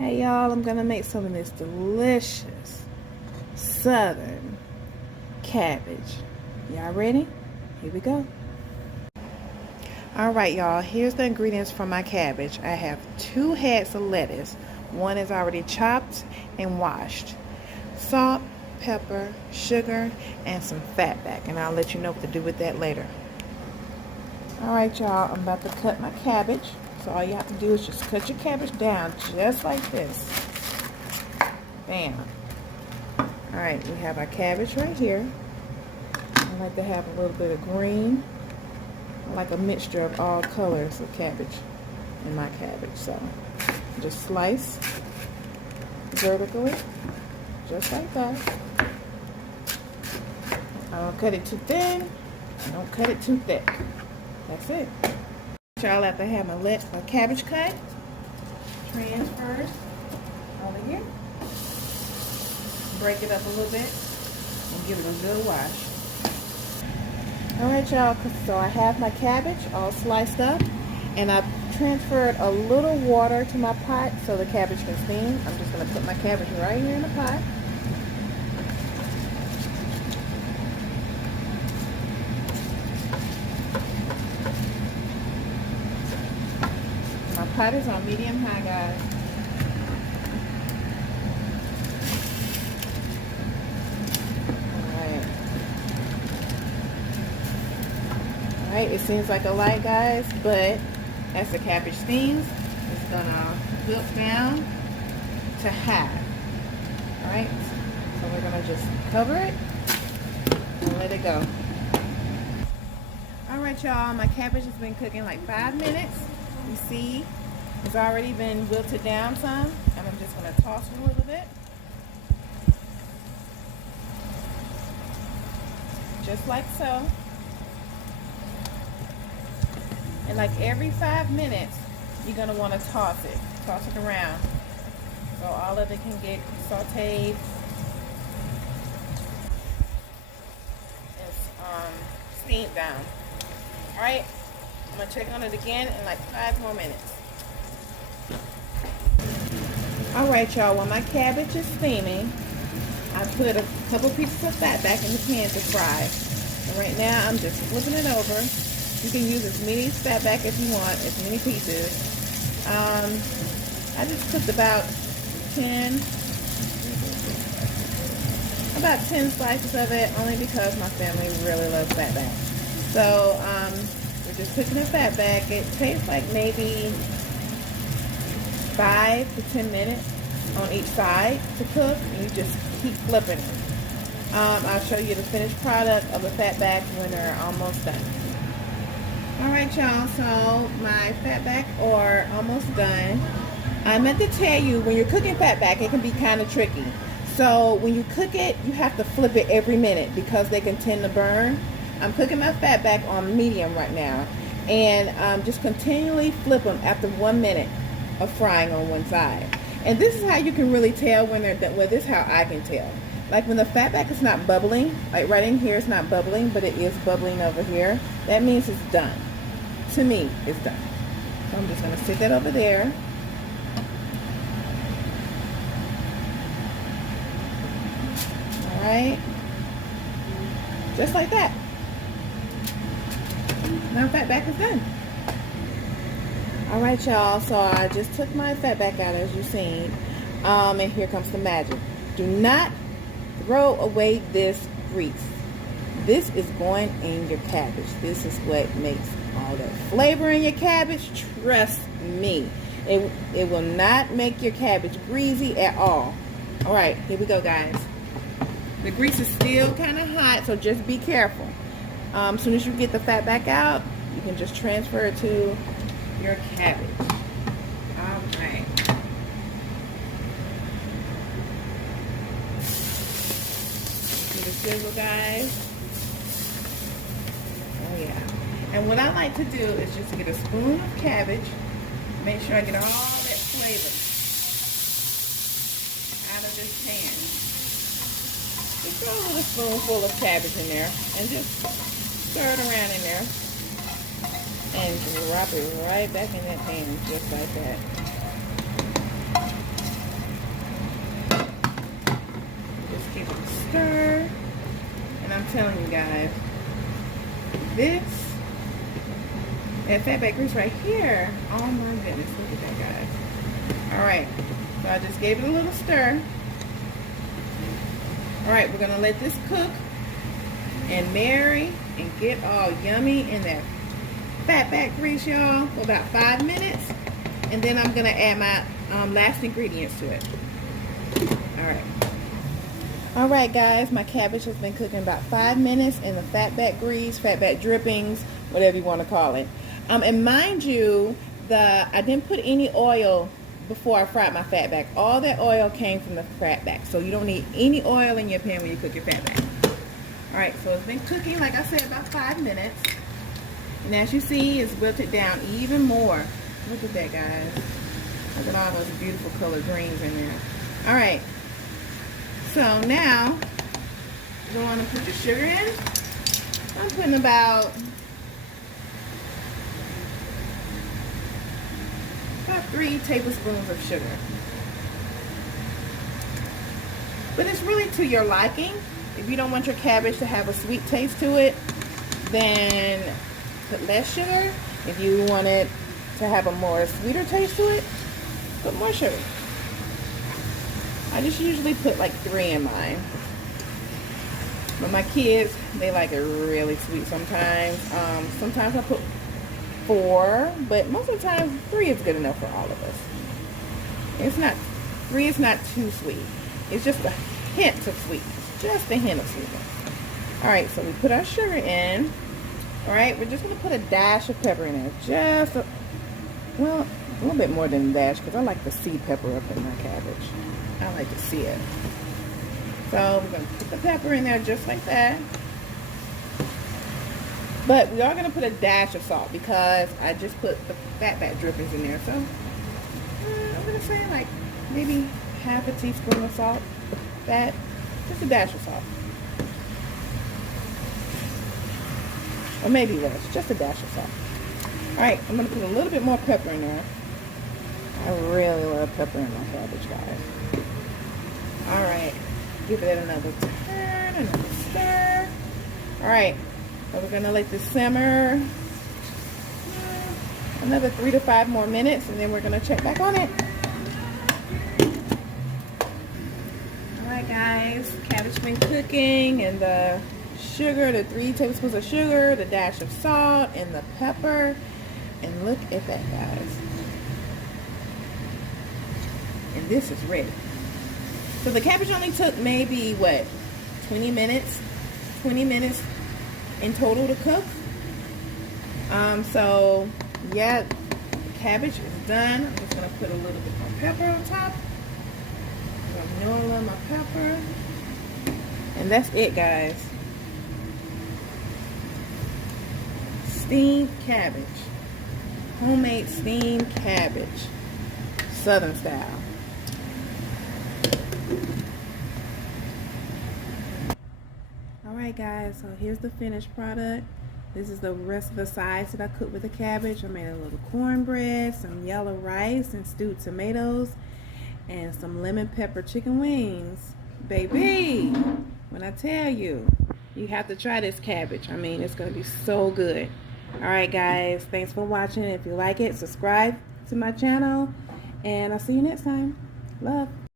Hey y'all, I'm gonna make some of this delicious southern cabbage. Y'all ready? Here we go. Alright y'all, here's the ingredients for my cabbage. I have 2 heads of lettuce. One is already chopped and washed. Salt, pepper, sugar, and some fatback. And I'll let you know what to do with that later. Alright y'all, I'm about to cut my cabbage. So all you have to do is just cut your cabbage down just like this. Bam. Alright, we have our cabbage right here. I like to have a little bit of green. I like a mixture of all colors of cabbage in my cabbage. So just slice vertically, just like that. I don't cut it too thin. I don't cut it too thick. That's it. Y'all, after I have my cabbage cut, transfers over here. Break it up a little bit and give it a good wash. Alright y'all, so I have my cabbage all sliced up and I've transferred a little water to my pot so the cabbage can steam. I'm just going to put my cabbage right here in the pot. My pot is on medium high, guys. Alright, it seems like a light, guys, but as the cabbage steams, it's gonna wilt down to half. Alright, so we're gonna just cover it and let it go. Alright y'all, my cabbage has been cooking like 5 minutes. You see, it's already been wilted down some, and I'm just going to toss it a little bit. Just like so. And like every 5 minutes, you're going to want to toss it around, so all of it can get sauteed. It's steamed down. Alright. I'm going to check on it again in like 5 more minutes. Alright y'all, when my cabbage is steaming, I put a couple pieces of fat back in the pan to fry. And right now I'm just flipping it over. You can use as many fat back as you want, as many pieces. I just cooked about 10 slices of it, only because my family really loves fat back. So, we're just cooking the fat back. It takes like maybe 5 to 10 minutes on each side to cook, and you just keep flipping it. I'll show you the finished product of the fat back when they're almost done. Alright y'all, so my fat back are almost done. I meant to tell you, when you're cooking fat back, it can be kind of tricky. So when you cook it, you have to flip it every minute because they can tend to burn. I'm cooking my fat back on medium right now, and just continually flip them after 1 minute of frying on one side. And this is how you can really tell when they're done. Well, this is how I can tell. Like when the fat back is not bubbling, like right in here it's not bubbling, but it is bubbling over here, that means it's done. To me, it's done. So I'm just going to stick that over there. Alright. Just like that. Now fat back is done. Alright y'all, so I just took my fat back out as you've seen. And here comes the magic. Do not throw away this grease. This is going in your cabbage. This is what makes all that flavor in your cabbage. Trust me. It will not make your cabbage greasy at all. Alright, here we go, guys. The grease is still kind of hot, so just be careful. As soon as you get the fat back out, you can just transfer it to your cabbage. Alright. See the sizzle, guys? Oh yeah. And what I like to do is just get a spoon of cabbage. Make sure I get all that flavor out of this pan. Just throw a little spoonful of cabbage in there and just stir it around in there. And drop it right back in that pan, just like that. telling you guys, that fatback grease right here, oh my goodness, look at that, guys. All right, so I just gave it a little stir. All right, we're gonna let this cook and marry and get all yummy in that fatback grease, y'all, for about 5 minutes. And then I'm gonna add my last ingredients to it. All right, guys, my cabbage has been cooking about 5 minutes in the fatback grease, fatback drippings, whatever you want to call it. And mind you, I didn't put any oil before I fried my fatback. All that oil came from the fatback, so you don't need any oil in your pan when you cook your fatback. All right, so it's been cooking, like I said, about 5 minutes. And as you see, it's wilted down even more. Look at that, guys. Look at all those beautiful colored greens in there. All right. So now, go on and put your sugar in. I'm putting about 3 tablespoons of sugar. But it's really to your liking. If you don't want your cabbage to have a sweet taste to it, then put less sugar. If you want it to have a more sweeter taste to it, put more sugar. I just usually put like 3 in mine. But my kids, they like it really sweet sometimes. Sometimes I put 4, but most of the time 3 is good enough for all of us. 3 is not too sweet. It's just a hint of sweetness. Just a hint of sweetness. Alright, so we put our sugar in. Alright, we're just going to put a dash of pepper in there. Just a little bit more than a dash, because I like to see pepper up in my cabbage. I like to see it. So we're going to put the pepper in there just like that. But we are going to put a dash of salt because I just put the fatback drippings in there. So I'm going to say like maybe half a teaspoon of salt. Just a dash of salt. Or maybe less, just a dash of salt. Alright, I'm going to put a little bit more pepper in there. I really love pepper in my cabbage, guys. Alright, give it another turn, another stir. Alright, so we're going to let this simmer another 3 to 5 more minutes, and then we're going to check back on it. Alright, guys, cabbage been cooking, and the sugar, the 3 tablespoons of sugar, the dash of salt, and the pepper. And look at that, guys. And this is ready. So the cabbage only took maybe, what, 20 minutes? 20 minutes in total to cook. So, yeah, the cabbage is done. I'm just going to put a little bit more pepper on top. I know I love my pepper. And that's it, guys. Steamed cabbage. Homemade steamed cabbage. Southern style. Alright, guys, so here's the finished product. This is the rest of the sides that I cooked with the cabbage. I made a little cornbread, some yellow rice and stewed tomatoes, and some lemon pepper chicken wings. Baby, when I tell you, you have to try this cabbage. I mean, it's going to be so good. Alright, guys, thanks for watching. If you like it, subscribe to my channel, and I'll see you next time. Love.